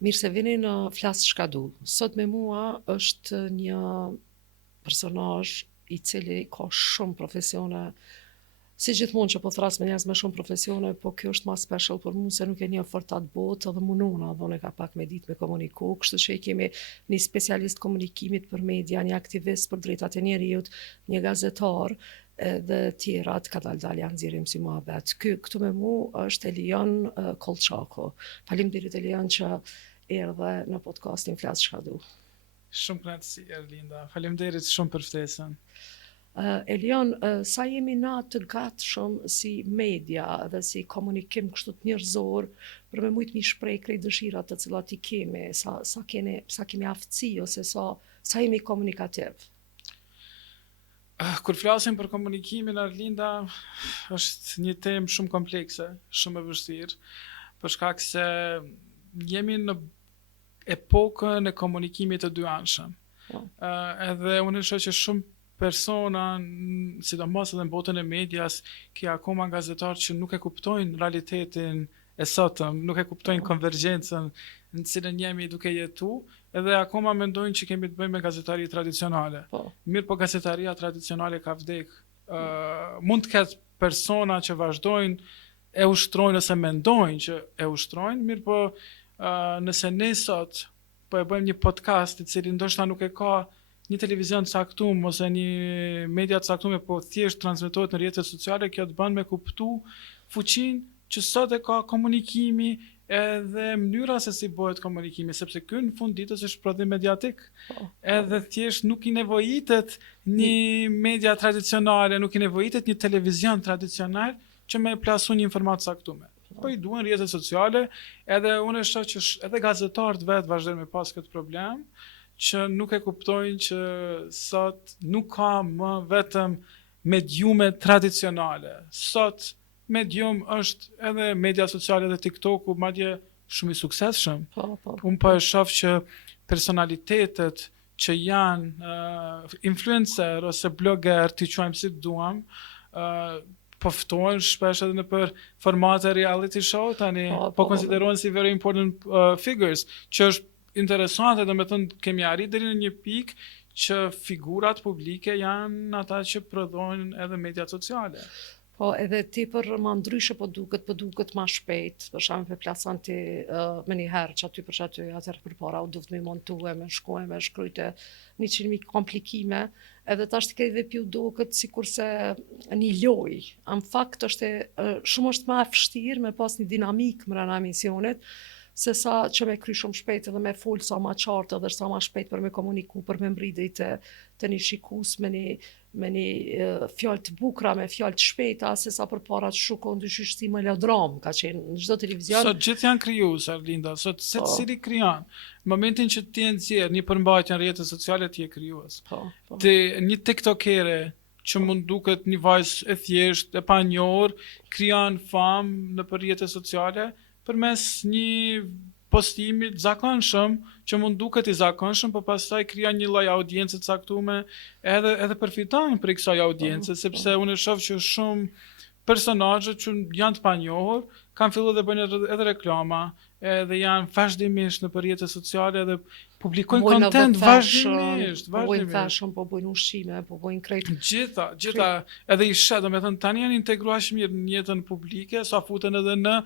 Mirë se vini në Flas çka du. Sot me mua është një personazh i cili ka shumë profesione, si gjithmonë që po thras me njerëz me shumë profesione, po kjo është ma special për mua se nuk e njeh fort atë botë edhe munona, dhone ka pak me ditë me komuniku, kështu që i kemi një specialist komunikimit për media, një aktivist për drejtat e njerëzit, një gazetar edhe tjerat ka dal janë nxjerrim si muhabet. Këtu me mu është Elion Kolçako. Faleminderit Elion që erdhe në podcastin Flas çka du. Shumë kënaqësi Erlinda. Faleminderit shumë për ftesën. Elion, sa jemi na të gatshëm si media dhe si komunikim kështu të njerëzor për me mujt mi shpreh krejt dëshirat të cilat i kemi, sa kemi aftësi ose sa jemi komunikativ. Kur flasim për komunikimin, Erlinda, është një temë shumë komplekse, shumë e vështirë, për shkak se jemi në epokën e komunikimit të dyanshëm. Edhe unë shoh që shumë persona, sidomos edhe në botën e medias, ki akoma gazetarë që nuk e kuptojnë realitetin e sotëm, nuk e kuptojnë konvergjencën në cilën jemi duke jetu, edhe akoma mendojnë që kemi të bëjmë me gazetari tradicionale. Mirë po gazetaria tradicionale ka vdek. Mund të ketë persona që vazhdojnë, e ushtrojnë ose mendojnë që e ushtrojnë, mirë po nëse ne sot po e bëjmë një podcast i cili ndoshta nuk e ka një televizion të caktuar ose një media të caktuar, po thjesht transmetohet në rrjetet sociale, kjo të bën me kuptu fuqinë që sot e ka komunikimi edhe mënyra se si bëhet komunikimi, sepse ky në fund ditës është prodhim mediatik. Edhe thjesht nuk i nevojitet një media tradicionale, nuk i nevojitet një televizion tradicional që me plasu një informatë caktuar. Po i duhen rrjetet sociale, edhe unë shoh që edhe gazetarët vetë vazhdojnë me pas këtë problem, që nuk e kuptojnë që sot nuk ka më vetëm mediume tradicionale. Sot medium është edhe media sociale dhe TikToku, madje shumë i suksesshëm. Unë po e shoh që personalitetet që janë influencer ose blogger, ti quajmë si duam, po ftohen shpesh edhe në për formate reality show tani, po konsiderohen si very important figures, që është interesante, dhe me thënë kemi arrit deri në një pikë që figurat publike janë ata që prodhojnë edhe mediat sociale. Po edhe tepër ma ndryshe po duket ma shpejt, për shembull për plasan ti me një herë që aty për që aty atëherë përpara u duhet me montue, me shkruaj, me shkryte 100.000 komplikime, edhe tash ti ke dhe piu duket sikurse një lojë. Në fakt është shumë është më e vështirë me pas një dinamik brenda emisionit, se sa që me kry shumë shpejt edhe me fol sa ma qartë edhe sa ma shpejt për me komuniku, për me mbridit të një shikus me një fjallë të bukra, me fjallë të shpejta, se sa për para të shukon dyshysh si melodram, ka qenë në çdo televizion. Sot gjithë janë krijues, Erlinda, sot secili krijon. Në momentin që ti e nxjerr një përmbajtje në rrjetet sociale, ti je krijues. Ti një tiktokere që mund duket një vajzë e thjeshtë, e panjohur, krijon famë në rrjetet sociale, përmes një postimi të zakonshëm, që mund duket i zakonshëm, por pastaj krijon një lloj audiencë të caktuar, edhe përfiton prej kësaj audiencë, sepse unë shoh që shumë personazhe që janë të panjohur kanë filluar dhe bëjnë edhe reklama, edhe janë vazhdimisht në rrjetet sociale dhe publikojnë content vazhdimisht. Po bojnë fashion, po bojnë ushqime, po bojnë krejt. Gjitha, edhe i shet, domethënë tani janë integruar mirë në jetën publike, sa futen edhe në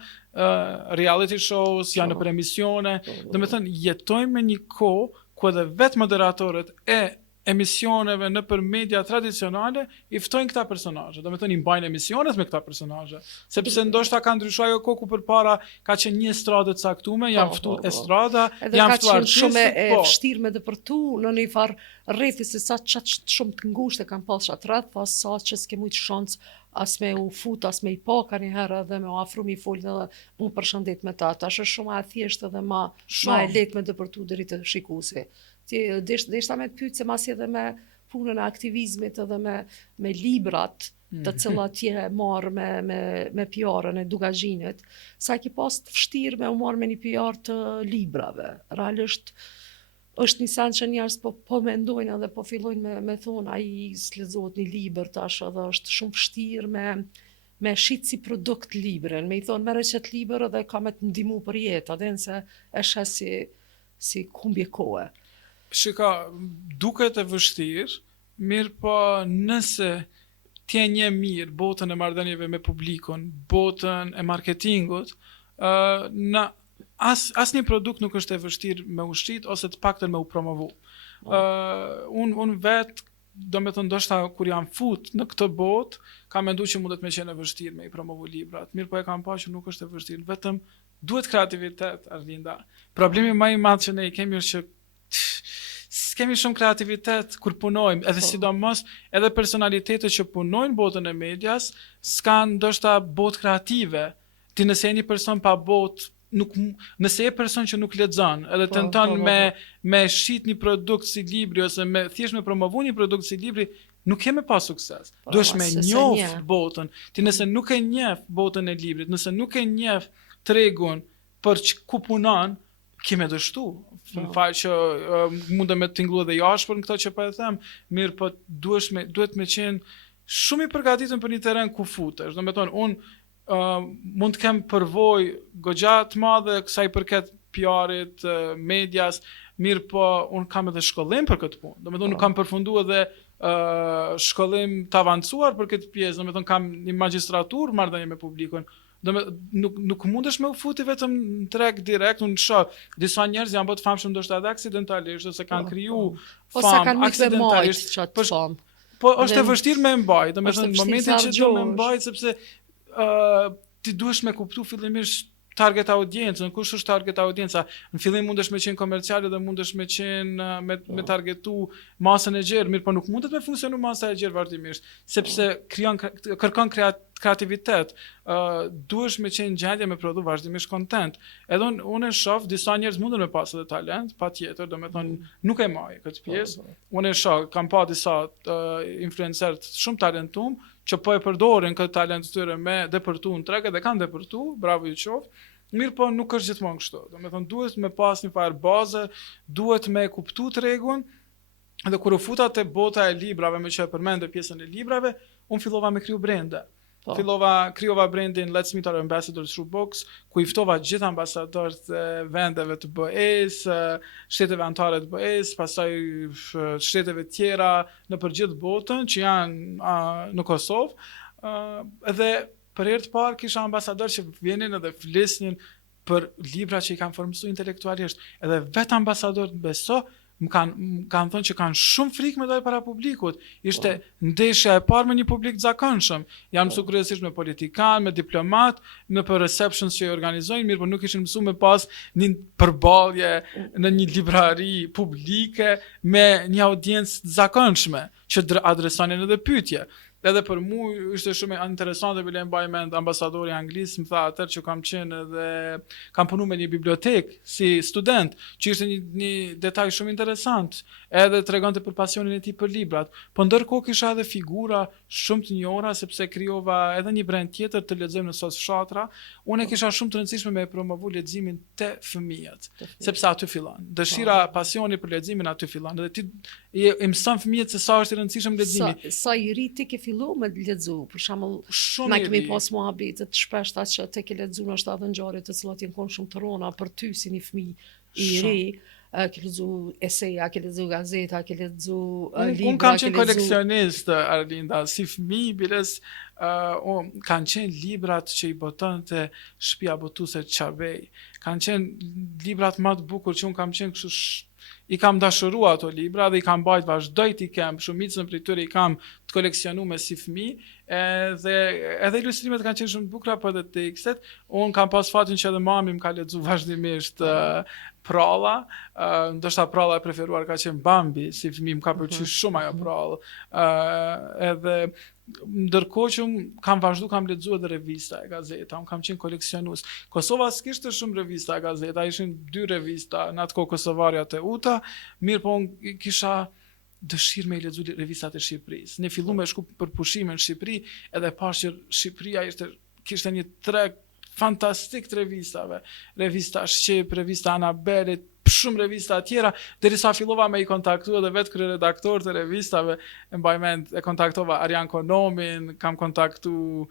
reality shows, janë në emisione. Domethënë jetojmë në një kohë ku edhe vetë moderatorët e emisioneve në për media tradicionale i ftojnë këta personazhe, domethënë i mbajnë emisionet me këta personazhe, sepse ndoshta ka ndryshuar ajo kohë ku përpara ka qenë një estradë të caktuar, janë ftuar estrada, janë ftuar artistë, shumë e vështirë me dëpërtu në një farë rrethi se sa shumë të ngushtë kanë pasur atë rreth, pas sa që s'ke mujt shans as me u fut, as me i pa ka një herë edhe me u afru mi fol edhe unë përshëndet me ta, tash është shumë e thjeshtë edhe ma e lehtë me dëpërtu deri te shikuesi. Ti deshta me të pyet se masi edhe me punën e aktivizmit edhe me librat të cilat je marrë me PR-ën e dugazhinit, sa ki pas të vështirë me u marrë me një PR të librave. Realisht është një sen që njerëz po mendojnë edhe po fillojnë me thonë ai s'lexohet një libër tash edhe është shumë vështirë me shit si produkt librin, me I thonë merre qëtë libër edhe ka me të ndimu për jetë, edhe nëse e sheh si humbje kohe. Shika, duket e vështirë, mirë po nëse ti e nje mirë botën e marrëdhënieve me publikun, botën e marketingut, asnjë produkt nuk është e vështirë me ushqit ose të paktën me u promovu. Unë vetë, do me thënë ndoshta kur jam fut në këtë botë, kam menduar që mundet me qenë e vështirë me I promovu librat. Mirë po e kam pa që nuk është e vështirë, vetëm duhet kreativitet, Arlinda. Problemi më I madh që ne I kemi është që s'kemi shumë kreativitet kur punojmë, edhe sidomos edhe personalitetet që punojnë botën e medias, s'kan ndoshta botë kreative. Ti nëse je një person pa botë, nëse je person që nuk lexon, edhe tenton me shit një produkt si libri ose thjesht me promovu një produkt si libri, nuk ke me pas sukses. Duhesh me njoft botën. Ti nëse nuk e njeh botën e librit, nëse nuk e njeh tregun për ku punon, ke me dështu. Në fakt që mundem me tingëllu edhe jashpër në këto që po e them, mirë po duhet me qenë shumë I përgatitur për një terren ku futesh. Do me thonë, unë mund të kem përvojë goxha të madhe kësaj përket PR-it, medias, mirë po unë kam edhe shkollim për këtë punë. Do me thonë, unë kam përfunduar edhe shkollim të avancuar për këtë pjesë, do me thonë kam një magjistraturë marrëdhënie me publikun. Nuk mundesh me u futi vetëm në treg direkt, unë shoh disa njerëz janë bërë të famshëm ndoshta edhe aksidentalisht ose kanë kriju famë aksidentalisht. Po është e vështirë me mbaj, domethënë në momentin që do me mbaj sepse ti duhesh me kuptu fillimisht target audiencën, kush është target audienca. Në fillim mundesh me qenë komercial dhe mundesh me qenë me targetu masën e gjerë, mirë po nuk mundet me funksionu masa e gjerë vazhdimisht, sepse kërkon kreativitet. Duhesh me qenë gjendje me prodhu vazhdimisht content. Edhe unë e shoh disa njerëz mundën me pas edhe talent, patjetër, domethënë nuk e maj këtë pjesë. Unë e shoh, kam pa disa influencer shumë talentum që po e përdorin këtë talent të tyre me depërtu në treg dhe kanë depërtu, bravo ju qoftë. Mirë po nuk është gjithmonë kështu. Domethënë duhet me pas një farë baze, duhet me kuptu tregun, dhe kur u futa te bota e librave, me që e përmende pjesën e librave, unë fillova me kriju brende. Krijova brandin Let's Meet Our Ambassadors Through Books, ku I ftova gjithë ambasadorët e vendeve të BE-s, shteteve anëtare të BE-s, pastaj shteteve tjera në përgjithë botën që janë në Kosovë, edhe për herë të parë kisha ambasadorë që vjenin edhe flisnin për libra që I kanë formësuar intelektualisht, edhe vetë ambasadorët beso më kanë thënë që kanë shumë frikë me dalë para publikut. Ishte ndeshja e parë me një publik zakonshëm. Jam mësuar kryesisht me politikan, me diplomat, në për receptions që I organizojnë, mirë, por nuk ishin mësuar me pas një përballje në një librari publike me një audiencë zakonshme që adresonin edhe pyetje. Edhe për mu ishte shumë interesante për mbaj mend ambasadori anglis më tha atër që kam qenë edhe kam punu me një bibliotek si student, që ishte një detaj shumë interesant, edhe tregonte për pasionin e tij për librat, po ndërkohë kisha edhe figura shumë të njohura sepse krijova edhe një brand tjetër të lexojmë në sos fshatra. Unë kisha shumë të rëndësishme me promovu leximin te fëmijët, sepse aty fillon. Dëshira, pasioni për leximin aty fillon. Dhe ti I mëson fëmijët se sa është I rëndësishëm leximi. Sa I ri ti ke fillu me lexu, për shembull, na kemi pas muhabete të shpeshta që te ke lexuar ndoshta edhe ngjarje të cilat janë shumë të rrona për ty si një fëmijë I ri. Ke lexu eseja, ke lexu gazeta, ke lexu libra. Unë kam qenë koleksionist, Arlinda, si fëmijë, biles kanë qenë librat që I botonte shtëpia botuse Çabej. Kanë qenë librat më të bukur që unë kam qenë kështu I kam dashuruar ato libra dhe I kam bajt vazhdoj t'i kem, shumicën prej tyre I kam të koleksionuar si fëmijë, edhe ilustrimet kanë qenë shumë të bukura për edhe tekstet. Unë kam pas fatin që edhe mami më ka lexuar vazhdimisht pralla, ndoshta pralla e preferuar ka qenë Bambi, si fëmijë më ka pëlqyer shumë ajo prallë. Edhe ndërkohë që kam lexuar edhe revista e gazeta, unë kam qenë koleksionues. Kosova s'kishte shumë revista e gazeta, ishin 2 revista, në atë kohë Kosovarja te Uta, mirë po unë kisha dëshirë me I lexu revistat e Shqipërisë. Ne filluam me shku për pushime në Shqipëri, edhe pash që Shqipëria kishte një treg fantastik të revistave. Revista Shqip, revista Anabelit, shumë revista tjera, derisa fillova me I kontaktua dhe vetë kryeredaktor të revistave, e mbaj mend, e kontaktova Arjan Konomin, kam kontaktu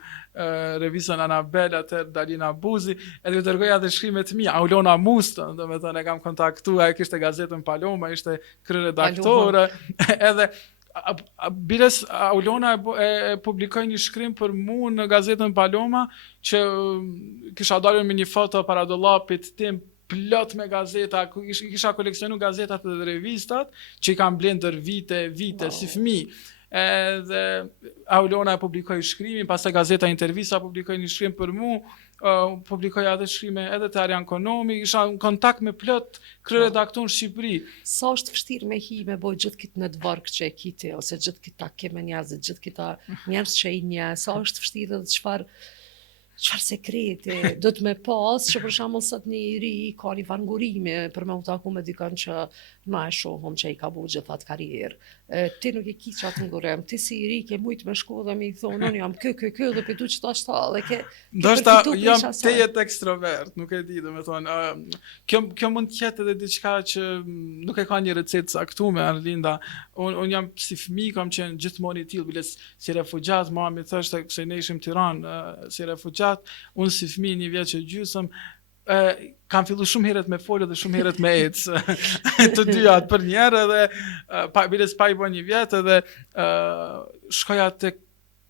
revistën Anabel, atër Dalina Buzi, edhe dërgoja dhe shkrimet mia, Aulona Mustën, do me thënë e kam kontaktua, e kishte gazetën Paloma, ishte kryeredaktore, edhe Biles Aulona e publikoi një shkrim për mu në gazetën Paloma që kisha dalur me një foto para dollapit tim plot me gazeta, kisha koleksionu gazetat dhe revistat që I kam blen ndër vite si fëmijë. Edhe Aulona e publikoi shkrimin, pastaj gazeta Intervista publikoi një shkrim për mu, publikoj edhe shkrime edhe të Arjan Konomi, isha në kontakt me plot kryeredaktor në Shqipëri. Sa është vështirë me hi me boj gjithë këtë network që e kiti, ose gjithë këta keme njerëzit, gjithë këta njerëz që I nje, sa është vështirë dhe çfarë sekrete do të me pas, që për shembull sot një I ri ka një vangurime për me u taku me dikën që na e shohëm që I ka bu gjithat karrierë. Ti nuk e ki qatë ngurem, ti si I ri ke mujt me shku dhe me I thonë, unë jam kë dhe për du që ta shta dhe ke ndoshta jam tejet ekstrovert, nuk e di, do me thonë, kjo mund t'jetë edhe diçka që nuk e ka një recetë saktume, Arlinda, unë jam si fëmijë, kam qenë gjithmonë I tillë, biles si refugjat, mami thoshte se ne ishim Tiranë, si refugjat, unë si fëmijë një vjeç e gjysëm, kam fillu shumë herët me folë dhe shumë herët me ecë, të dyjat për njerë edhe biles pa I bo një vjetë edhe shkoja të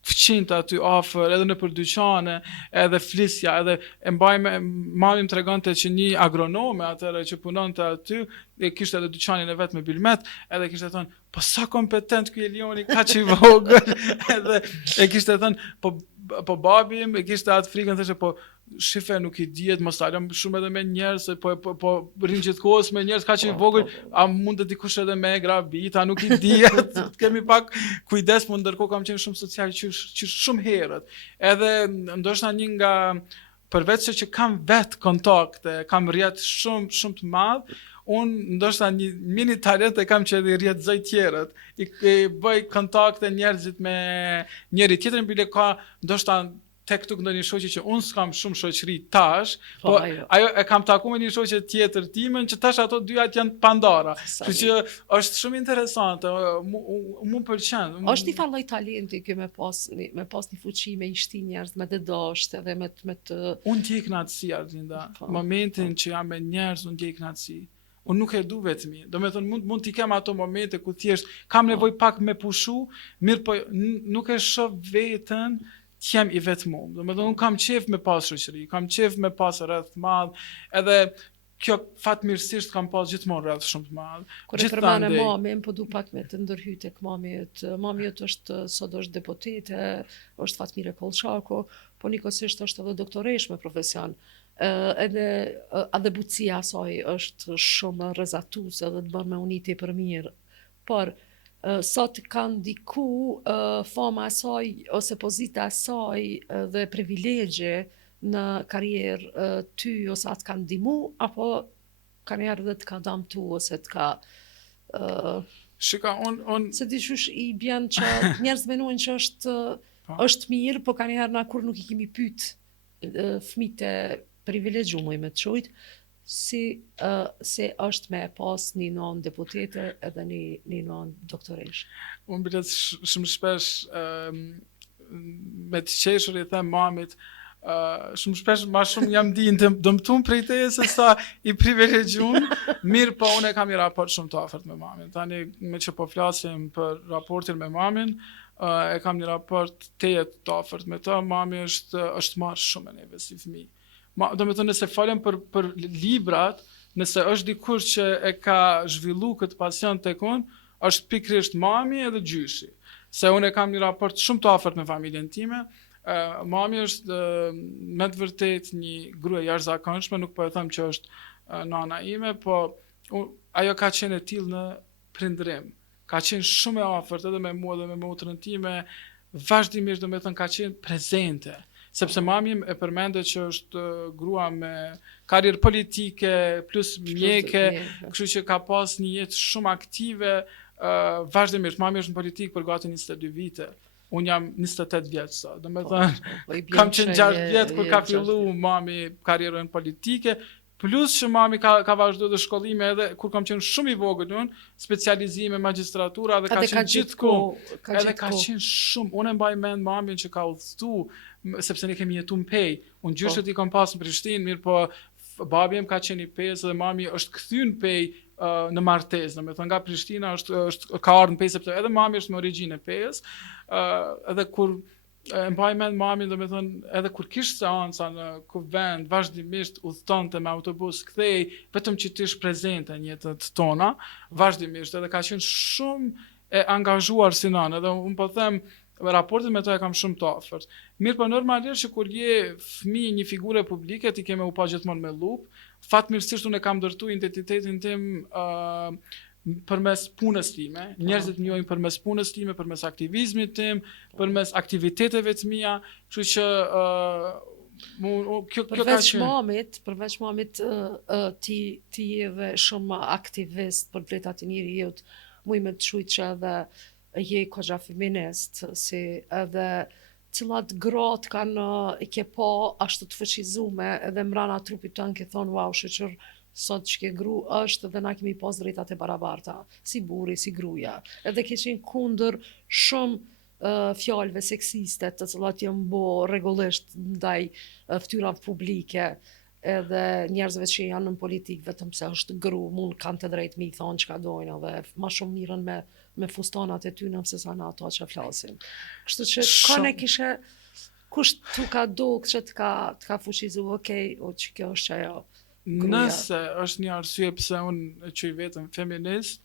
fëqinjt aty afër, edhe në për dyqane, edhe flisja, edhe e mbaj me, mami më tregonte që një agronome atëre që punonte aty, e kishte edhe dyqanin e vet me bilmet, edhe kishte thënë, po sa kompetent ky Elioni, ka që I vogël, edhe e kishte thënë, po babi im e kishte atë frikën, thështe, po shife nuk I dihet, mos talëm shumë edhe me njerëz, po rrin gjithkohës me njerëz, ka që I vogël, a mund të dikush edhe me grabit, a nuk I dihet, kemi pak kujdes, po ndërkohë kam qenë shumë social që shumë herët. Edhe ndoshta një nga përveç se që kam vet kontakte, kam rrjet shumë të madh, unë ndoshta një mini talent e kam që edhe rjetëzoj tjerët, I bëj kontakte njerëzit me njëri tjetrin, bile ka ndoshta tek tuk ndonjë shoqe që unë s'kam shumë shoqëri tash, po ajo e kam taku me një shoqe tjetër timen që tash ato dyjat janë pandara. Kështu që është shumë interesante, mu pëlqen. Është një farë talenti kë me pas një fuqi me I shti njerëz me të dashtë edhe me të Unë ndjej kënaqësi, Arlinda. Momentin që jam me njerëz, unë ndjej kënaqësi. Unë nuk e du vetëmi. Do me thënë, mund t'i kem ato momente ku thjesht kam nevojë pak me pushu, mirë po nuk e shoh veten t'jem I vetëmum. Do me thënë, unë kam qef me pas shoqëri, kam qef me pas rreth madh, edhe kjo fatmirësisht kam pas gjithmonë rreth shumë të madh. Kur e përmane mamin, po du pak me të ndërhyj tek mamit. Mamit është sot është deputete, është Fatmire Kollçaku, po nikosisht është edhe doktoresh me profesion. Edhe bucia saj është shumë rrezatuese dhe të bën me uniti për mirë. Por sa të ka ndiku fama e saj ose pozita e saj dhe privilegje në karrierë ty ose atë ka ndihmu apo kanjherë dhe të ka damtu ose të ka Shika, se dikush I bjen që njerëz mendojnë që është mirë, po kanjherë na kur nuk I kemi pyet fëmijët e privilegjuar me të çojt se është me pas një non deputete edhe një non doktoresh. Unë bilet shumë shpesh me të qeshur I them mamit, shumë shpesh ma shumë jam dëmtuar prej teje se sa I privilegjun, mirë po unë e kam një raport shumë të afërt me mamin. Tani me që po flasim për raportin me mamin, e kam një raport teje të afërt me ta, mami është marrë shumë e neve si fëmijë. Do me thënë nëse falem për librat, nëse është dikush që e ka zhvillu këtë pasion tek unë, është pikrisht mami edhe gjyshi. Se unë e kam një raport shumë të afërt me familjen time, mami është me të vërtet një grua jashtëzakonshme, nuk po e them që është nana ime, po ajo ka qenë e tillë në prindërim. Ka qenë shumë e afërt edhe me mua dhe me motrën time, vazhdimisht do me thënë ka qenë prezente. Sepse mami e përmende që është grua me karrierë politike plus mjeke, kështu që ka pas një jetë shumë aktive, vazhdimisht. Mami është në politikë për gati 22 vite. Unë jam 28 vjeç sa. Do me thënë, kam qenë 6 vjetë kur ka fillu mami karrierën politike, Plus që mami ka vazhdu dhe shkollime edhe kur kam qenë shumë i vogël unë, specializime, magjistratura dhe ka qenë gjithkohë. Edhe ka qenë shumë. Unë e mbaj mend mamin që ka udhëtu, sepse ne kemi jetu në Pej. Unë gjyshet i kam pas në Prishtinë, mirë po babi im ka qenë i Pejës dhe mami është kthy në Pej në martesë. Domethënë nga Prishtina ka ardhur në Pejë sepse edhe mami është me origjinë e Pejës. Edhe kur e mbaj mend mamin, domethënë edhe kur kishte seanca në kuvend, vazhdimisht udhëtonte me autobus, kthej, vetëm që ti ish prezente në jetët tona, vazhdimisht, edhe ka qenë shumë e angazhuar si nanë, edhe unë po them, raportet me to e kam shumë të afërt. Mirë po normalisht që kur je fëmijë një figure publike, ti ke me u pa gjithmonë me lup, fatmirësisht unë e kam ndërtuar identitetin tim përmes punës time, njerëzit më njohin përmes punës time, përmes aktivizmit tim, përmes aktiviteteve të mia, kështu që kjo përveç mamit ti jeve shumë aktivist për drejtat e njerëzit, muj me të shujt që edhe je kogja feminist, si edhe cilat gratë kanë i ke pa ashtu të fëqizume edhe mrana trupit të në ke thonë, wow, shëqër, sot që ke gru është dhe na kemi pas drejtat e barabarta, si buri, si gruja. Edhe ke qenë kundër shumë fjalëve seksiste të cilat janë bo rregullisht ndaj ftyrave publike, edhe njerëzve që janë në politikë vetëm se është gru, mund kanë të drejtë mi thonë çka dojnë, edhe ma shumë mirën me fustanat e tyre se sa në ato që flasin. Kështu që kone kishe kush tu ka duk që të ka fuqizu, okej, o që kjo është ajo. Nëse është një arsye pse unë e quaj veten feminist,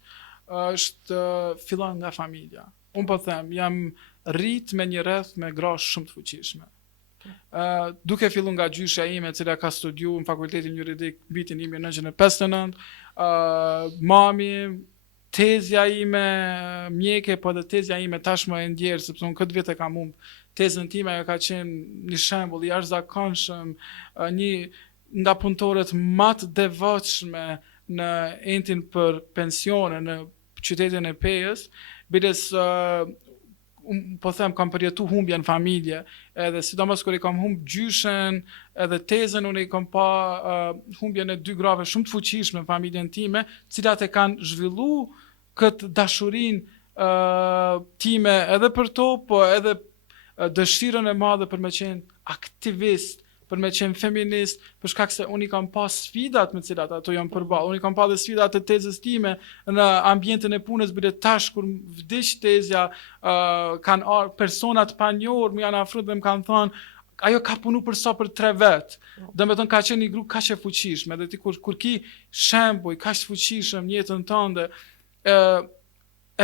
është fillon nga familja. Unë po them, jam rrit me një rreth me gra shumë të fuqishme. Duke filluar nga gjyshja ime, e cila ka studiuar në fakultetin juridik vitin 1959, mami, tezja ime mjeke, po dhe tezja ime tashmë e ndjerë, sepse unë këtë vit e kam humbur. Tezën time ka qenë një shembull i jashtëzakonshëm, një nga punëtorët më të devotshme në entin për pensione në qytetin e Pejës, biles po them kam përjetu humbje në familje, edhe sidomos kur i kam humb gjyshen, edhe tezën unë i kam pa humbjen e dy grave shumë të fuqishme në familjen time, cilat e kanë zhvillu këtë dashurinë time edhe për to, po edhe dëshirën e madhe për me qenë aktivist, për me qenë feminist, për shkak se unë i kam pas sfidat me cilat ato janë përballë. Unë i kam pas dhe sfidat të tezës time në ambientin e punës, bile tash kur vdiq tezja, kanë personat pa njohur më janë afruar dhe më kanë thënë, ajo ka punu për sa për 3 vet. Domethënë ka qenë një grup kaq e fuqishme, dhe ti kur ki shembuj kaq të fuqishëm në jetën tënde,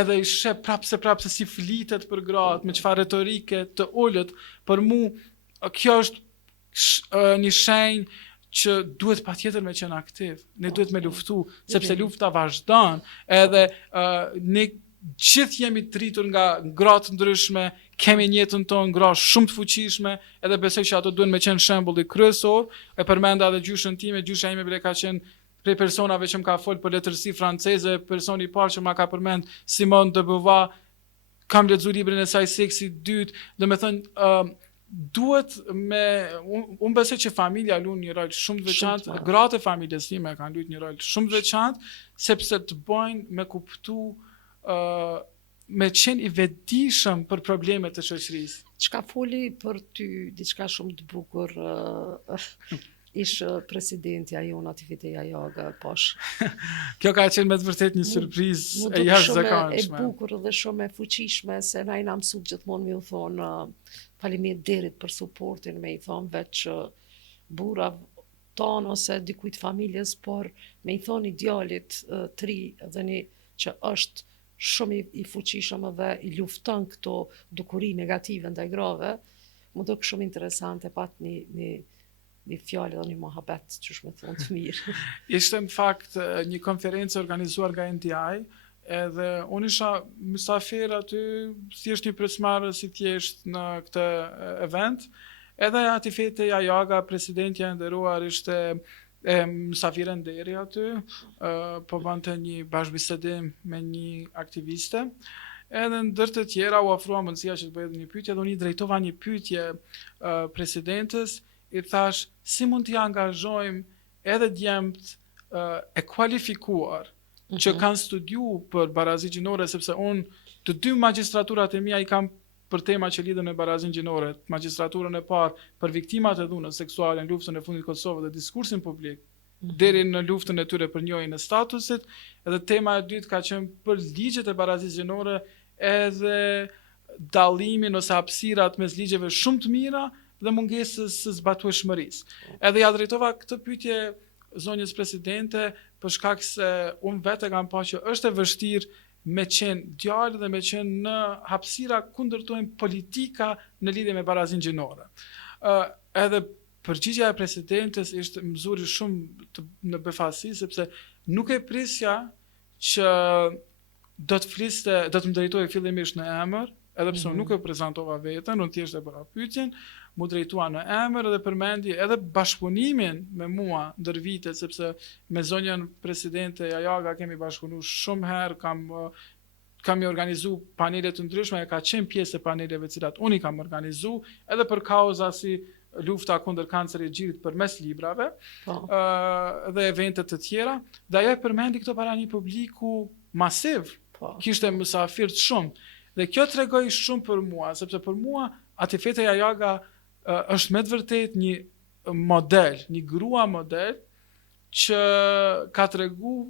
edhe i sheh prapse si flitet për gratë, me çfarë retorike të ulët, për mu kjo është një shenjë që duhet patjetër me qenë aktiv. Ne duhet me luftu, sepse lufta vazhdon, edhe ne gjithë jemi të rritur nga gra të ndryshme, kemi në jetën tonë gra shumë të fuqishme, edhe besoj që ato duhen me qenë shembulli kryesor. E përmenda edhe gjyshën time, gjysha ime bile ka qenë prej personave që më ka folë për letërsi franceze, personi i parë që ma ka përmend Simone de Beauvoir, kam lexuar librin e saj Seksi 2, dhe me thënë duhet unë besoj që familja luan një rol shumë të veçantë, gratë e familjes time kanë luajtur një rol shumë të veçantë, sepse të bëjnë me kuptu, me qenë i vetëdijshëm për problemet e shoqërisë. Çka foli për ty, diçka shumë të bukur, ish presidentja jonë Atifiteja Jaga, posh. Kjo ka qenë me të vërtet një surprizë e jashtëzakonshme. E bukur dhe shumë e fuqishme, se na i na mësu gjithmonë me u thonë faleminderit për suportin, me i thonë veç burra tonë ose dikujt familjes, por me i thonë idealit të ri dhe një që është shumë i fuqishëm dhe i lufton këto dukuri negative ndaj grave, më duk shumë interesante pat një fjallë dhe një mohabet që shme thonë të mirë. Ishte në fakt një konferencë organizuar nga NTI, edhe unë isha mysafir aty, thjesht një pjesëmarrës i thjesht në këtë event, edhe Atifiteja Jaga, presidentja e nderuar, ishte mysafire nderi aty, po bante një bashkëbisedim me një aktiviste, edhe ndër të tjera u ofrua mundësia që të bëhet një pyetje, dhe unë i drejtova një pyetje presidentes, i thash, si mund t'i angazhojmë edhe djemët e kualifikuar që kanë studiu për barazi gjinore, sepse unë të dy magistraturat e mia I kam për tema që lidhen me barazin gjinore, magistraturën e parë për viktimat e dhunës seksuale në luftën e fundit të Kosovës dhe diskursin publik, deri në luftën e tyre për njohjen e statusit, edhe tema e dytë ka qenë për ligjet e barazisë gjinore edhe dallimin ose hapësirat mes ligjeve shumë të mira dhe mungesës së zbatueshmërisë. Edhe ja drejtova këtë pyetje zonjës presidente për shkak se unë vetë kam pa që është e vështirë me qenë djalë dhe me qenë në hapësira ku ndërtojnë politika në lidhje me barazin gjinore. Edhe përgjigjja e presidentes ishte mëzuri shumë në befasi, sepse nuk e prisja që do të më drejtojë fillimisht në emër, edhe pse nuk e prezantova veten, unë thjesht e bëra pyetjen, mu drejtua në emër edhe përmendi edhe bashkëpunimin me mua ndër vitet, sepse me zonjën presidente Jajaga kemi bashkëpunu shumë herë, kam I organizu panele të ndryshme, e ka qenë pjesë e paneleve cilat unë I kam organizu, edhe për kauza si lufta kundër kancerit gjirit përmes librave, dhe eventet të tjera, dhe ajo e përmendi këto para një publiku masiv, kishte mysafir shumë, dhe kjo tregoi shumë për mua, sepse për mua Atifete Jajaga është me të vërtet një model, një grua model që ka tregu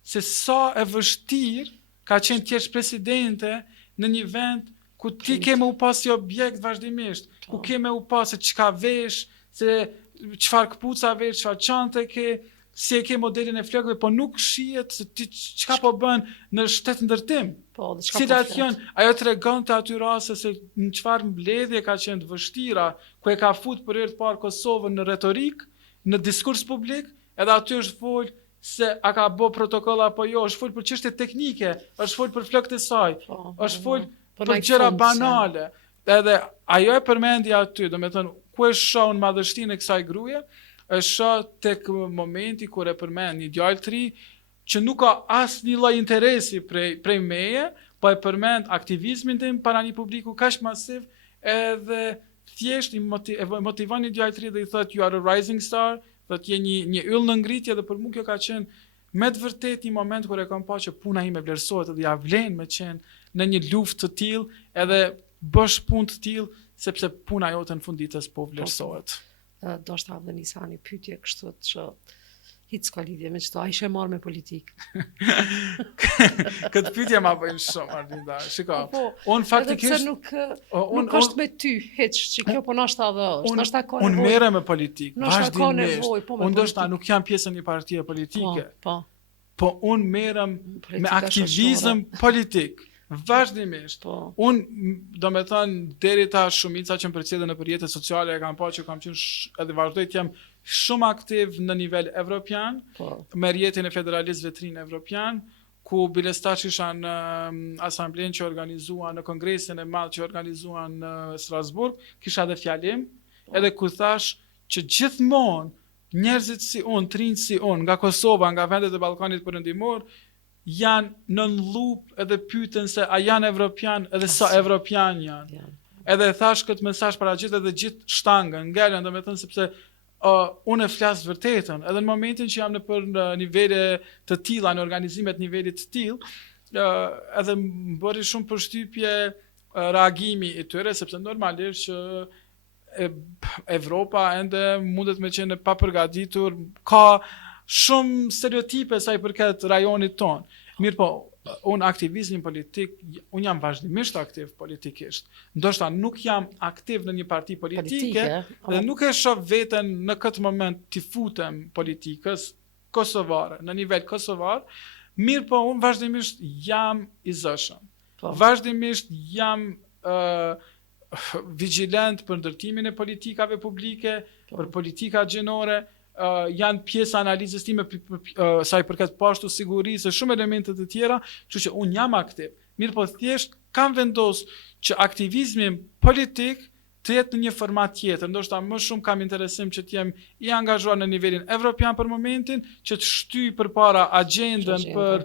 se sa e vështirë ka qenë tjesh presidente në një vend ku ti ke me u pas si objekt vazhdimisht, ku ke me u pas se çka vesh, se çfarë kpuca vesh, çfarë çante ke, si e ke modelin e flokëve, po nuk shihet se ti çka po bën në shtet ndërtim. Si reakcion, ajo tregon të aty raste se në çfarë mbledhje ka qenë të vështira, ku e ka fut për herë të parë Kosovën në retorik, në diskurs publik, edhe aty është fol se a ka bë protokoll apo jo, është fol për çështje teknike, është fol për flokët e saj, është fol për gjëra banale. Edhe ajo e përmendi aty, domethënë ku e shoh në madhështinë e kësaj gruaje, e shoh tek momenti kur e përmend një djalë të ri që nuk ka asnjë lloj interesi prej meje, po e përmend aktivizmin tim para një publiku kaq masiv, edhe thjesht I motivon një djalë të ri dhe I thotë you are a rising star, do të jenë një yll në ngritje, dhe për mua kjo ka qenë me të vërtet një moment kur e kam pa që puna ime vlerësohet dhe ja vlen me qenë në një luftë të tillë, edhe bësh punë të tillë, sepse puna jote në fund ditës po vlerësohet. Do shta dhe nisa një pytje kështu që hiç s'ka lidhje me çto, a ishe marrë me politikë? Këtë pyetje ma bëjnë shumë, Arlinda. Shiko, unë faktikisht... Edhe pse nuk është me ty, hiç, që kjo po nashta dhe është. Nashta ka nevojë. Unë merrem me politikë, vazhdimisht. Unë ndoshta nuk jam pjesë një partie politike. Po unë merrem me aktivizëm politik. Vazhdimisht. Unë, do me thënë, deri ta shumica që më përcjellën në përjetët sociale, e kam pa që kam qenë edhe vazhdoj të jem shumë aktiv në nivel evropian, me rjetin e federalistëve të rinë evropian, ku bilestash isha në asamblen që organizuan, në kongresin e madh që organizuan në Strasburg, kisha dhe fjalim, edhe ku thash që gjithmonë njerëzit si unë, trinjt si unë, nga Kosova, nga vendet e Ballkanit Perëndimor, janë në lup edhe pyeten se a janë evropian edhe sa evropian janë. Edhe thash këtë mesazh para gjithë edhe gjithë shtangën, ngelen, domethënë sepse unë e flas vërtetën, edhe në momentin që jam në nivele të tilla, në organizimet nivelit të tillë, edhe më bëri shumë përshtypje reagimi I tyre, sepse normalisht që Evropa ende mundet me qenë pa përgatitur, ka shumë stereotipe sa I përket rajonit ton. Mirë po, unë aktivizmin politik, unë jam vazhdimisht aktiv politikisht. Ndoshta nuk jam aktiv në një parti politike dhe nuk e shoh veten në këtë moment të futem politikës kosovare, në nivel kosovar, mirë po unë vazhdimisht jam I zëshëm. Vazhdimisht jam vigjilent për ndërtimin e politikave publike, për politika gjinore, janë pjesë analizës time sa I përket pashtu sigurisë, shumë elemente të tjera, kështu që unë jam aktiv. Mirë po thjesht kam vendosur që aktivizmi politik të jetë në një format tjetër, ndoshta më shumë kam interesim që të jem I angazhuar në nivelin evropian për momentin, që të shtyj përpara agjendën për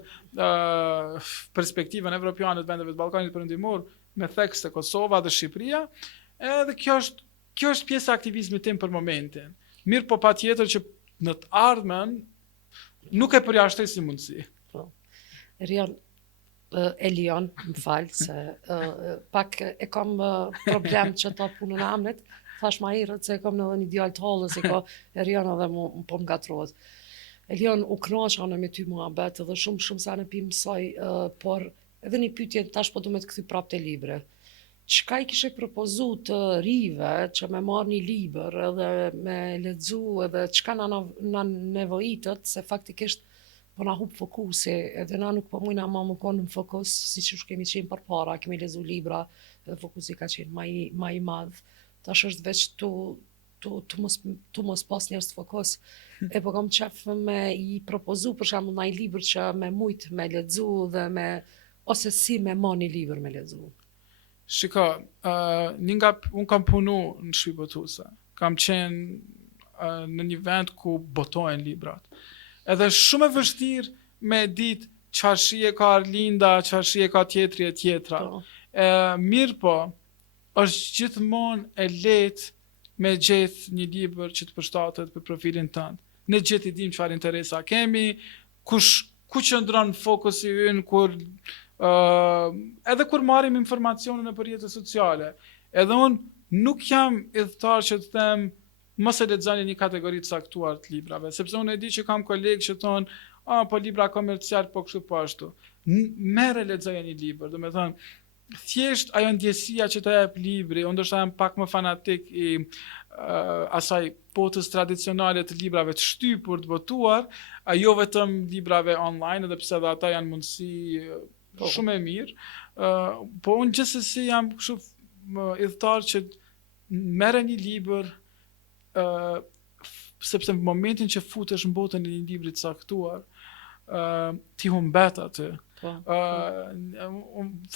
perspektivën evropiane të vendeve të Ballkanit Perëndimor me theks të Kosova dhe Shqipëria, edhe kjo është pjesë e aktivizmit tim për momentin. Mirë po patjetër që në të ardhmen nuk e përjashtoj si mundësi. Po. Erion, Elion, më falë, se pak e kam problem që ta punën e amnet, thash ma herët se e kam në dhe një djallë të halës, e ka Erion edhe po më gatrohet. Elion, u kënaqa në me ty mua betë edhe shumë sa në pimë saj, por edhe një pyetje tash po du me të kthy prapë te libre. Çka I kishe propozu të rive që me marrë një libër edhe me lexu edhe çka na nevojitët se faktikisht po na hub fokusi edhe na nuk po mujna më konë në fokus siç kemi qenë përpara, kemi lexu libra edhe fokusi ka qenë ma I madh. Tash është veç tu mos pas njerëz të fokus. E po kam qef me I propozu për shembull ndaj libër që me mujt me lexu dhe me ose si me ma një libër me lexu. Shiko, unë kam punu në Shpi Botuese. Kam qenë në një vend ku botojnë librat. Edhe shumë e vështirë me ditë çfarë shije ka Arlinda, çfarë shije ka tjetri e tjetra. Mirë po, është gjithmonë e lehtë me gjetë një libër që të përshtatet për profilin tënd. Ne gjithë I dim çfarë interesa kemi, ku qëndron fokusi ynë kur edhe kur marrim informacione në rrjetet sociale. Edhe unë nuk jam idhëtar që të them mos e lexoni një kategori të caktuar të librave, sepse unë e di që kam kolegë që thonë, po libra komercial po kështu po ashtu. Merre lexoje një libër, domethënë thjesht ajo ndjesia që të jep libri, unë ndoshta jam pak më fanatik I asaj botës tradicionale të librave të shtypur, të botuar, jo vetëm librave online, edhe pse edhe ata janë mundësi shumë e mirë, po unë gjithsesi jam kështu idhëtar që merre një libër, sepse në momentin që futesh në botën e një libri të caktuar, ti humbet aty.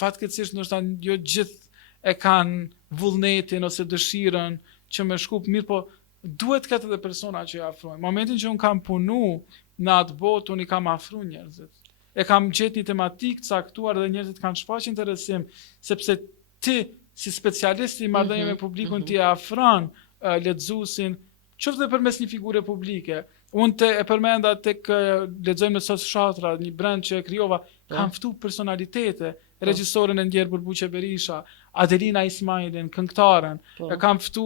Fatkeqësisht ndoshta jo gjithë e kanë vullnetin ose dëshirën që me shkup, mirë po duhet këtë edhe persona që I afrojnë. Momentin që unë kam punu në atë botë, unë I kam afru njerëzit. E kam gjetë një tematikë caktuar dhe njerëzit kanë shfaq interesim, sepse ti si specialist I marrëdhënie me publikun ti e afron lexuesin, qoftë edhe përmes një figure publike. Unë e përmenda tek lexojmë në sos fshatra, një brand që e krijova, kam ftu personalitete, regjisorën e ndjer Burbuqe Berisha, Adelina Ismailin, këngëtaren, e kam ftu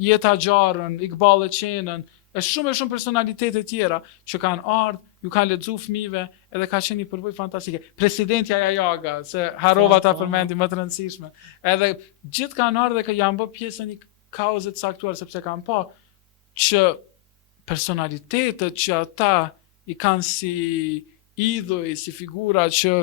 Jeta Gjarën, Iqbal Qenën, e shumë personalitete tjera që kanë ardhur, ju kanë lexu fëmijëve edhe ka qenë një përvojë fantastike. Presidenti Jaga, se harrova ta përmendim më të rëndësishme. Edhe gjithë kanë ardhur dhe janë bërë pjesë e një kauze të caktuar sepse kanë pa që personalitetet që ata I kanë si idhuj, si figura që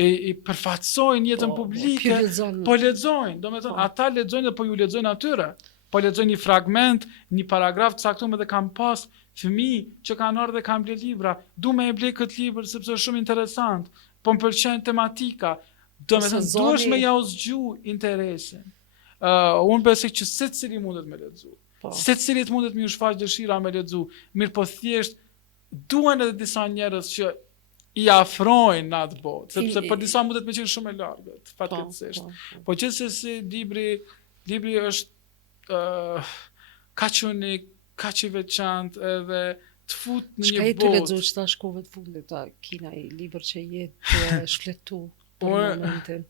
I përfaqësojnë jetën publike, po lexojnë. Domethënë ata lexojnë dhe po ju lexojnë atyre. Po lexojnë një fragment, një paragraf të caktuar dhe kanë pas fëmijë që kanë ardhur dhe kanë bler libra. Du me e ble këtë libër sepse është shumë interesant. Po më pëlqen tematika. Domethënë duhesh me ja u zgju interesin. Unë besoj që secili mundet me lexu. Secilit mundet me ju shfaq dëshira me lexu. Mirë po thjesht duhen edhe disa njerëz që I afrojnë në atë botë, sepse për disa mundet me qenë shumë e largët, fatkeqësisht. Po gjithsesi libri është kaq unik, kaq I veçantë edhe të fut në një botë. Çka I lexosh tash shkove të fundit ta kina I libër që jetë shfletu për momentin.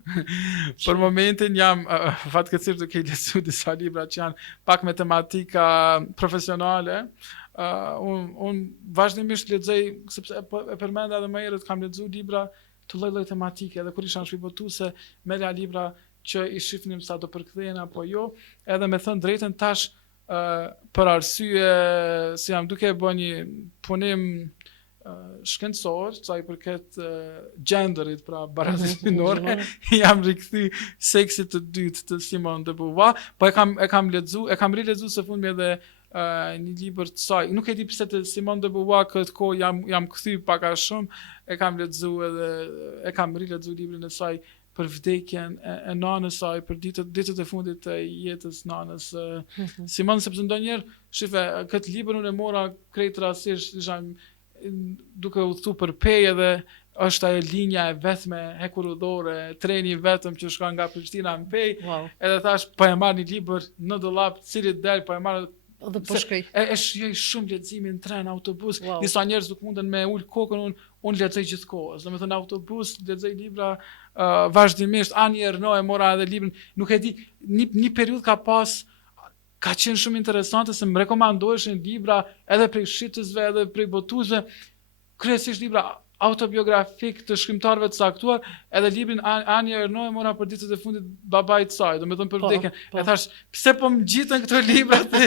Për momentin jam fatkeqësisht duke I lexuar disa libra që janë pak me tematika profesionale. Unë vazhdimisht lexoj sepse e përmenda edhe më herët kam lexuar libra të lloj tematike, edhe kur isha në Shpi Botuese merja libra që I shifnim sa do përkthehen apo jo, edhe me thënë drejtën tash për arsye se jam duke bërë një punim shkencor, sa I përket genderit, pra barazisë minore, jam rikthy seksit të dytë të Simone de Beauvoir, po e kam rilexuar së fundmi edhe një libër të saj. Nuk e di pse të Simone de Beauvoir këtë kohë jam kthy pak a shumë, e kam lexuar edhe e kam rilexuar librin e saj për vdekjen e nanës saj, për ditët e fundit të jetës nanës. Simone, sepse ndonjëherë, shife, këtë libër unë e mora krejt rastisht, isha duke u thu për pej edhe është ajo linja e vetme hekurudhore, treni vetëm që shkon nga Prishtina në Pej. Edhe thash po e marr një libër në dollap, cili del, po e marr Edhe po shkoj. E shijoj shumë leximin në tren, autobus. Wow. Disa njerëz nuk munden me ul kokën, unë lexoj gjithkohës. Domethënë autobus, lexoj libra vazhdimisht. Anjëherë no e mora edhe librin. Nuk e di, një periudhë ka qenë shumë interesante se më rekomandoheshin libra edhe prej shitësve, edhe prej botuesve, kryesisht libra autobiografik të shkrimtarëve të caktuar, edhe librin Anja Ernoj mora për ditët e fundit babait saj, domethënë për vdekjen. E thash, pse po më gjitën këto libra të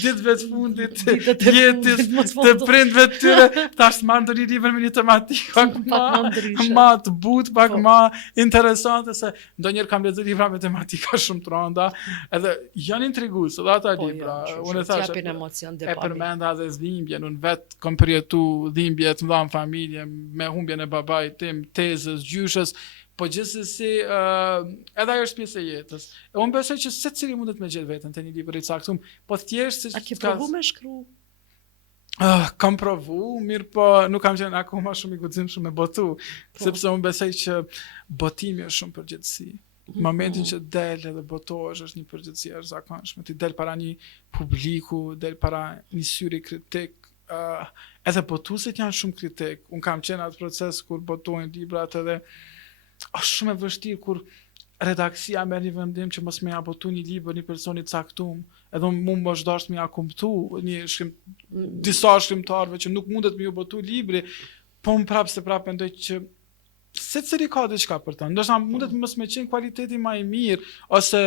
ditëve të fundit të jetës të prindve të tyre, thash marr ndonjë libër me një tematikë pak më të butë, pak më interesante, se ndonjëherë kam lexuar libra me tematika shumë të rënda, edhe janë intrigues edhe ata libra. Unë thash, e përmenda edhe dhimbjen, unë vet kam përjetuar dhimbje të mëdha familje, me humbjen e babait tim, tezës, gjyshës, po gjithsesi edhe ajo është pjesë e jetës. E unë besoj që secili mundet me gjetë veten te një libër i caktuar, po thjesht A ke provu me shkru? Kam provu, mirë po nuk kam qenë akoma shumë i guximshëm me botu, sepse unë besoj që botimi është shumë përgjithësi. Momentin që del edhe botohesh është një përgjithësi e jashtëzakonshme. Ti del para një publiku, del para një syri kritik. Edhe botuesit janë shumë kritik. Unë kam qenë atë proces kur botojnë librat edhe është shumë e vështirë kur redaksia merr një vendim që mos më ja botu një libër një personi caktuar, edhe unë më është dashur më ja kumptu disa shkrimtarëve që nuk mundet më ju botu libri, po më prapë mendoj që secili ka diçka për ta. Ndoshta mundet mos me qenë kualiteti më i mirë, ose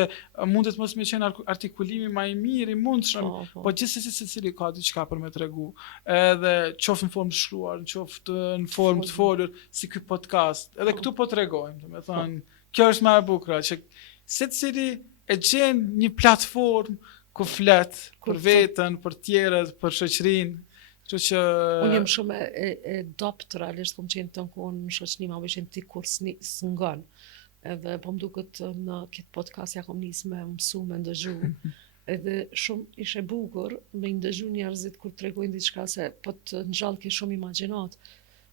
mundet mos me qenë artikulimi më i mirë i mundshëm, po gjithsesi secili ka diçka për me tregu. Edhe qoftë në formë të shkruar, qoftë në formë të folur, si ky podcast. Edhe këtu po tregojmë, domethënë, kjo është më e bukur, që secili e gjen një platformë ku flet për veten, për tjerët, për shoqërinë. Unë jam shumë e dopt realisht kom qenë të në shoqëni ma vëshin ti kur s'ngon. Edhe po më duket në këtë podcast ja kom nisë me mësu me ndëgju. Edhe shumë ishe bukur me ndëgju njerëzit kur tregojnë diçka se po të ngjall ke shumë imagjinat.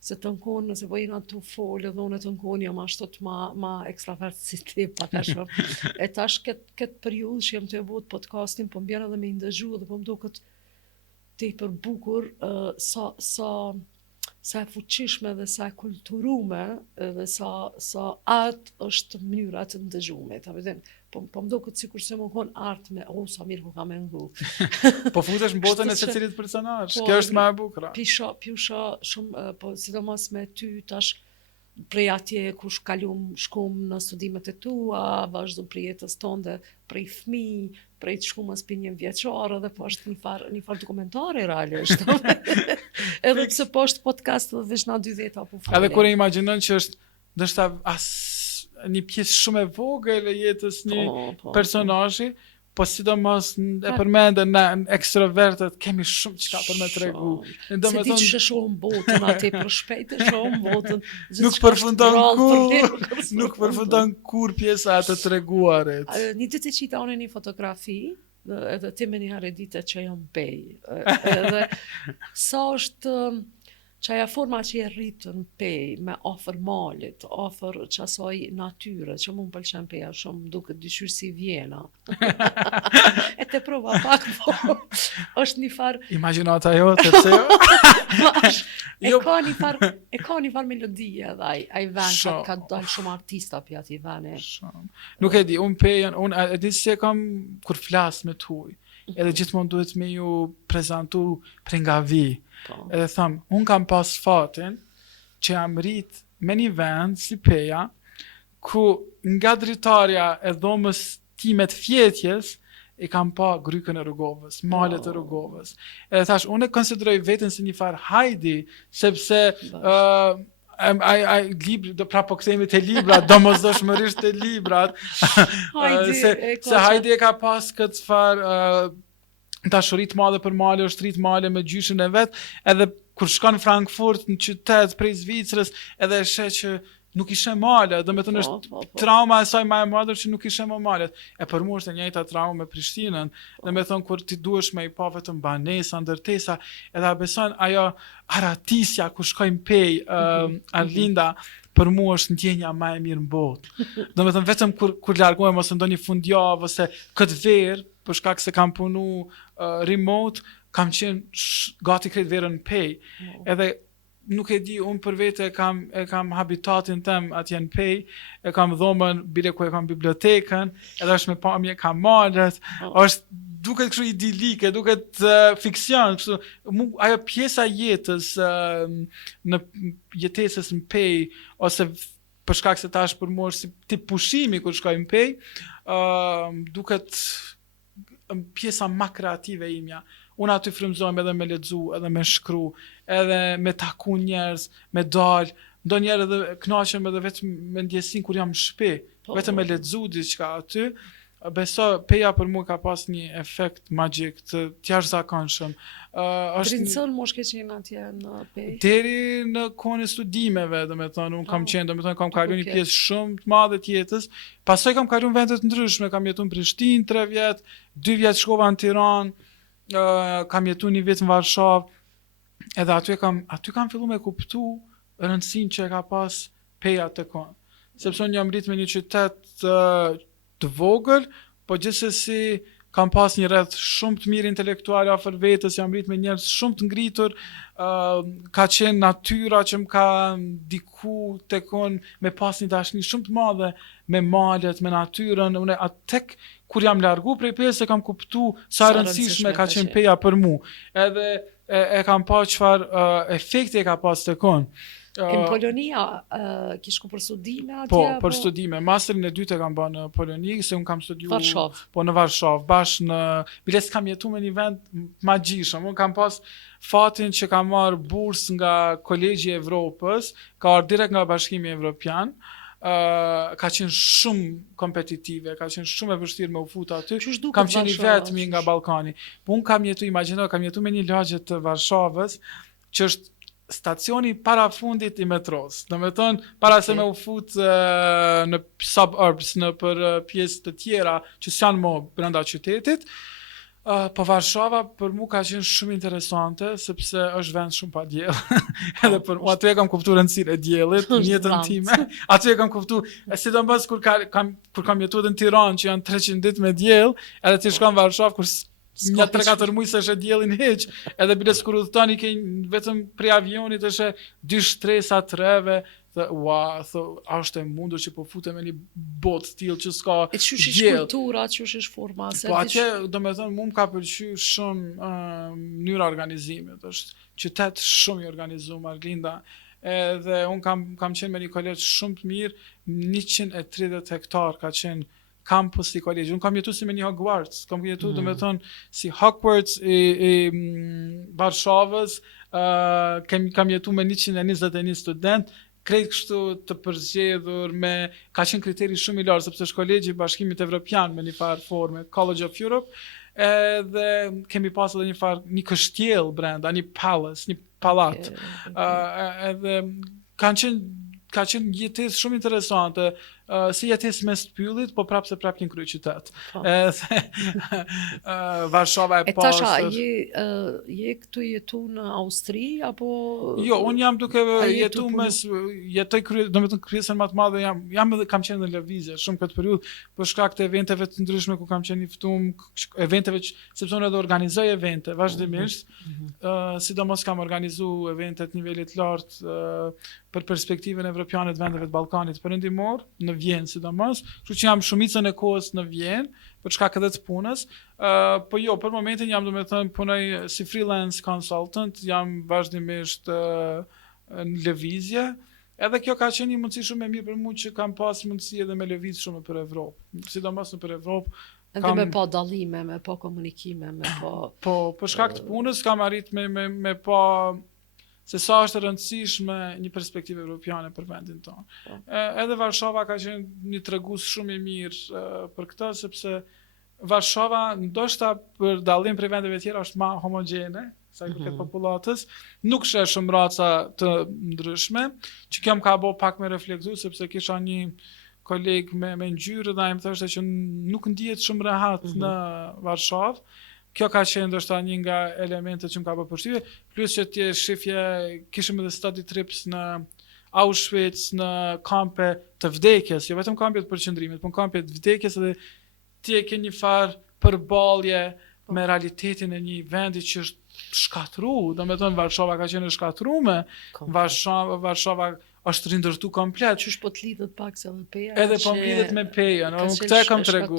Se të nëse po jena të folë edhe unë të nkon jam ashtu të ma ekstravert si ti pak a shumë. E tash këtë periudhë që jam të e bot podcastin, po më bjen edhe me ndëgju dhe po më duket tepër bukur sa e fuqishme dhe sa e kulturume dhe sa atë është mënyra të ndëgjumit. Po më duket sikur se më kon art me sa mirë ku ka mengu. Po futesh në botën e secilit personazh. Kjo është më e bukur. Pisha shumë, po sidomos me ty tash prej atje ku shkum në studimet e tua, vazhdo prej jetës tonde, prej fëmijë, prej të shkumës për një vjeqarë, edhe po është një farë dokumentare realisht. Edhe pse po është podcast dhe veç na 20 apo fole. Edhe kur e imagjinon që është ndoshta një pjesë shumë e vogël e jetës një personazhi, po sidomos e përmendën në ekstrovertët, kemi shumë çka për me tregu. Se ti që shohëm botën aty për shpejt e shohëm botën. Nuk përfundon kur pjesa e të treguarit. Një ditë qita unë një fotografi, edhe ti me një herë ditë që jam pej. Edhe sa është qaja forma që e rritën pej me ofër malit, ofër qasoj natyre, që mu më pëlqen peja shumë duke dyshyrë si Vjena. E te prova pak, po, është një farë... Imaginata jote, pse jo? E ka një farë melodie dhe ai ven, ka dalë shumë artista për ati vene. Nuk e di, unë pejen, unë e di se kam kur flas me tuj, edhe gjithmonë duhet me ju prezentu për nga vi. Edhe tham, unë kam pas fatin që jam rrit me një vend si peja, ku nga dritarja e dhomës timet fjetjes, e kam pa grykën e Rrugovës, malet e Rrugovës. Edhe thash, unë e konsideroj veten si një farë hajdi, sepse libri, pra po kthehemi te librat, domosdoshmërisht te librat. Se hajdi e ka pas këtë farë dashuri të madhe për male, është rrit male me gjyshën e vet, edhe kur shkon në Frankfurt, në qytet prej Zvicrës, edhe e sheh që nuk ishe male, domethënë është trauma e saj më e madhe që nuk ishe më malet. E për mua është e njëjta trauma me Prishtinën, domethënë kur ti duhesh me i pa vetëm banesa, ndërtesa, edhe beson ajo aratisja ku shkojmë pej Arlinda, për mua është ndjenja më e mirë në botë. Domethënë vetëm kur largohem ose ndonjë fundjavë ose këtë verë, për shkak se kam punu remote, kam qenë gati krejt verën pej. Edhe nuk e di, unë për vete e kam habitatin tem atje në pej, e kam dhomën bile ku e kam bibliotekën, edhe është me pamje kam malet, është duket kështu idilike, duket fiksion, kështu, ajo pjesa jetës në jetesës në pej, ose për shkak se tash për mua si tip pushimi kur shkoj në pej, duket pjesa ma kreative imja. Unë aty frymëzohem edhe me lexu, edhe me shkru, edhe me taku njerëz, me dal, ndonjëherë edhe kënaqem edhe vetëm me ndjesin kur jam në shtëpi, vetëm me lexu diçka aty. Beso, peja për mua ka pas një efekt magjik të jashtëzakonshëm. Drinësën mosh ke qenë atje në pej? Deri në kohën e studimeve, domethënë, unë kam qenë, domethënë kam kaluar një pjesë shumë të madhe të jetës. Pastaj kam kaluar vende të ndryshme, kam jetuar në Prishtinë 3 vjet, 2 vjet shkova në Tiranë, kam jetuar një vit në Varshavë. Edhe aty kam filluar me kuptu rëndësinë që ka pas peja tekon. Sepse unë jam rrit me një qytet të vogël, po gjithsesi kam pas një rreth shumë të mirë intelektuale afër vetes, jam rrit me njerëz shumë të ngritur, ka qenë natyra që më ka diku tekon me pas një dashni shumë të madhe me malet, me natyrën, unë tek kur jam largu prej pjesë kam kuptu sa rëndësishme ka qenë peja për mu. Edhe e kam pa çfarë efekti e ka pas tekon. Në Polonia, kish ku për studime atje? Po, për studime. Masterin e dytë e kam bërë në Poloni, se unë kam studiu Varshavë. Po në Varshavë, bashkë në biles kam jetu me një vend magjishëm. Unë kam pas fatin që kam marrë bursë nga Kolegji i Evropës, ka ardhur direkt nga Bashkimi Evropian. Ka qenë shumë kompetitive, ka qenë shumë e vështirë me u fut aty. Kam qenë i vetmi nga Ballkani. Po unë kam jetu me një lagje të Varshavës, që është stacioni para fundit i metros. Domethënë, para se me u fut në suburbs, në për pjesë të tjera që s'janë më brenda qytetit, po Varshava për mu ka qenë shumë interesante, sepse është vend shumë pa diell. Edhe për mu aty e kam kuptuar rëndësinë e diellit në jetën time. Aty e kam kuptuar, sidomos kur kam jetuar në Tiranë që janë 300 ditë me diell, edhe ti shkon në Varshavë kur një 3-4 muaj se është diellin hiç, edhe biles kur udhtoni ke vetëm prej avionit është 2 shtresa treve, a është e mundur që po futem në një botë tillë që s'ka diell. E çush është kultura, çush është forma, po atje domethënë mua më ka pëlqyer shumë mënyra organizimit, është qytet shumë i organizuar, Arlinda. Edhe un kam qenë me një kolegj shumë të mirë, 130 hektar ka qenë kampus i kolegjit. Unë kam jetu si me një Hogwarts, kam jetu domethënë si Hogwarts i Varshavës, kam jetu me 121 student, krejt kështu të përzgjedhur ka qenë kriteri shumë i lartë, sepse është kolegji i Bashkimit Evropian me një farë forme, College of Europe, edhe kemi pas edhe një kështjell brenda, një palace, një pallat. Edhe ka qenë jetesë shumë interesante, si jetesë mes të pyllit, po prapë një kryeqytet. Varshava e pasër. Je këtu jetu në Austri, apo? Jo, unë jam duke jetu jetoj domethënë kryesën më të madhe, kam qenë në lëvizje shumë këtë periudhë, për shkak të eventeve të ndryshme ku kam qenë i ftuar, eventeve sepse unë edhe organizoj evente vazhdimisht, sidomos kam organizuar evente të nivelit lartë për perspektivën evropiane të vendeve të Ballkanit perëndimor, në Vjenë sidomos, kështu që jam shumicën e kohës në Vjenë, për shkak edhe të punës, po jo, për momentin jam domethënë punoj si freelance consultant, jam vazhdimisht në lëvizje, edhe kjo ka qenë një mundësi shumë e mirë për mua që kam pas mundësi edhe me lëviz shumë për Evropë, sidomos në për Evropë. Edhe me pa dallime, me pa komunikime, me pa... Po, për shkak të punës kam arrit me pa se sa është e rëndësishme një perspektivë evropiane për vendin tonë. Edhe Varshava ka qenë një tregues shumë i mirë për këtë, sepse Varshava ndoshta për dallim prej vendeve tjera është më homogjene, sa i përket popullatës, nuk sheh shumë raca të ndryshme, që kjo më ka bë pak me reflektu, sepse kisha një koleg me ngjyrë dhe ai më thoshte që nuk ndihet shumë rehat në Varshavë. Kjo ka qenë ndoshta një nga elementet që më ka bërë përshtypje, plus që ti shifje kishim edhe study trips në Auschwitz, në kampe të vdekjes, jo vetëm kampe të përqendrimit, por kampe të vdekjes, edhe ti e ke një farë përballje me realitetin e një vendi që është shkatru, do me thënë Varshava ka qenë shkatrume, Varshava është rindërtu komplet. Qysh po të lidhet pak se edhe peja. Edhe po mblidhet me pejën, unë këtë e kam tregu.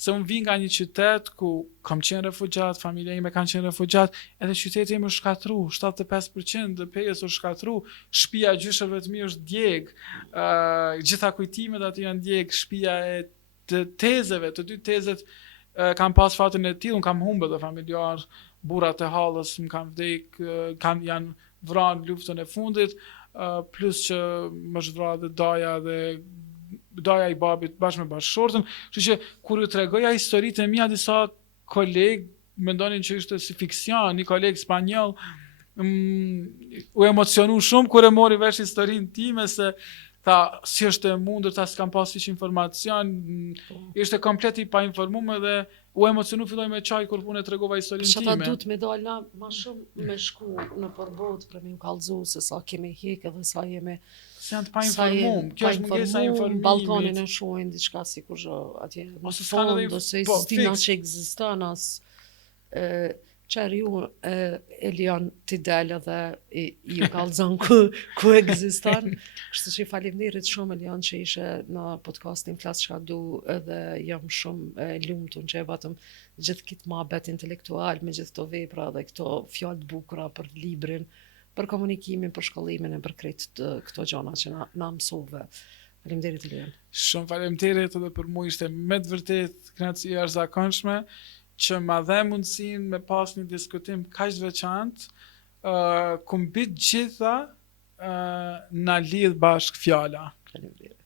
Se unë vi nga një qytet ku kam qenë refugjat, familja ime kanë qenë refugjat, edhe qyteti im është shkatru, 75% të pejës është shkatru, shtëpia e gjyshëve të mi është djeg, gjitha kujtimet aty janë djeg, shtëpia e të tezeve, të dy tezet kam pas fatin e tillë, unë kam humbë dhe familjar, burrat e hallës më kanë vdek, janë vranë luftën e fundit, plus që më është vrarë dhe daja i babit bashkë me bashkëshortën, kështu që kur ju tregoja historitë e mia disa kolegë mendonin që ishte si fiksion, një kolegë spanjoll u emocionu shumë kur e mori vesh historinë time se tha si është e mundur ta s'kam pas hiç informacion, ishte komplet i pa informuar dhe u emocionu filloi me çaj kur unë tregova historinë time. Çfarë duhet me dalë më shumë me shku në përbot për me u kallëzu se sa kemi hekë dhe sa jemi se janë të pa informuar. Kjo është mungesa e informimit. Ballkonin e shohin diçka sikur atje ose s'kan edhe ose sistema që ekziston as qërë ju e lion t'i delë dhe ju kallëzon ku ekziston. Kështu që faleminderit shumë Elion që ishe në podcastin Flas çka du edhe jam shumë lumtur që e batëm gjithë këtë mohabet intelektual me gjithë këto vepra dhe këto fjalë të bukura për librin, për komunikimin, për shkollimin e për krejt këto gjëra që na mësove. Faleminderit Elion. Shumë faleminderit edhe për mua ishte me të vërtet kënaqësi e jashtëzakonshme që ma dhe mundësin me pas një diskutim kaq të veçantë, ku mbi të gjitha na lidh bashkë fjala. Faleminderit.